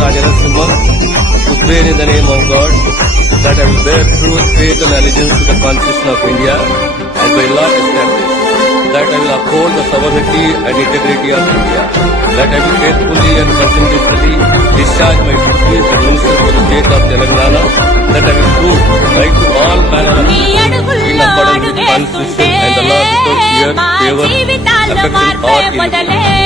Raja Narasimham, to swear in the name of God that I will bear true faith and allegiance to the Constitution of India and by law established, that I will uphold the sovereignty and integrity of India, that I will faithfully and conscientiously discharge my duties as Minister for the State of Telangana, that I will prove right to all manner of in accordance with the Constitution and the laws without fear, favor, affection or ill.